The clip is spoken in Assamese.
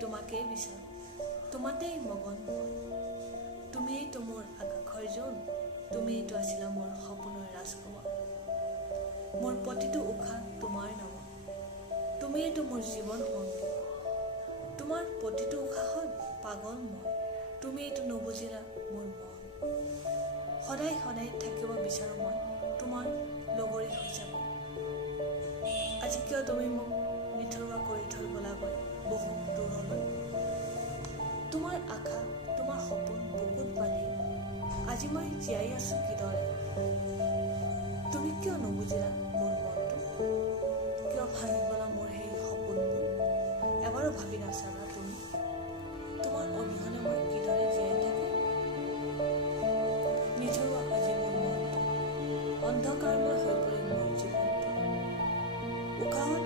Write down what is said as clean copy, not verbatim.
তোমাকেই বিচাৰোঁ, তোমাতেই মগন মই। তুমিয়েইতো মোৰ আকাশৰ জোন, তুমিয়েইতো আছিলা মোৰ সপোনৰ ৰাজকুমাৰ। মোৰ প্ৰতিটো উশাহ তোমাৰ নামত, তুমিয়েইতো মোৰ জীৱন সংগী। তোমাৰ প্ৰতিটো উশাহত পাগল মই, তুমিয়েইতো নুবুজিলা মোৰ মন। সদায় সদায় থাকিব বিচাৰোঁ মই তোমাৰ লগৰী হিচাপে। আজি কিয় তুমি মোক নিথৰুৱা কৰি থৈ গলাগৈ বহু দূৰলৈ। তোমাৰ আশা, তোমাৰ সপোন বুকুত বান্ধি আজি মই জীয়াই আছোঁ কিদৰে। তুমি কিয় নুবুজিলা মোৰ মনটো, কিয় ভাঙি গলা মোৰ সেই সপোনবোৰ। এবাৰো ভাবি নাচালা তুমি, তোমাৰ অবিহনে মই কিদৰে জীয়াই থাকিম। নিথৰুৱা আজি মোৰ মনটো, অন্ধকাৰময় হৈ পৰিল মোৰ জীৱনটো। উশাহত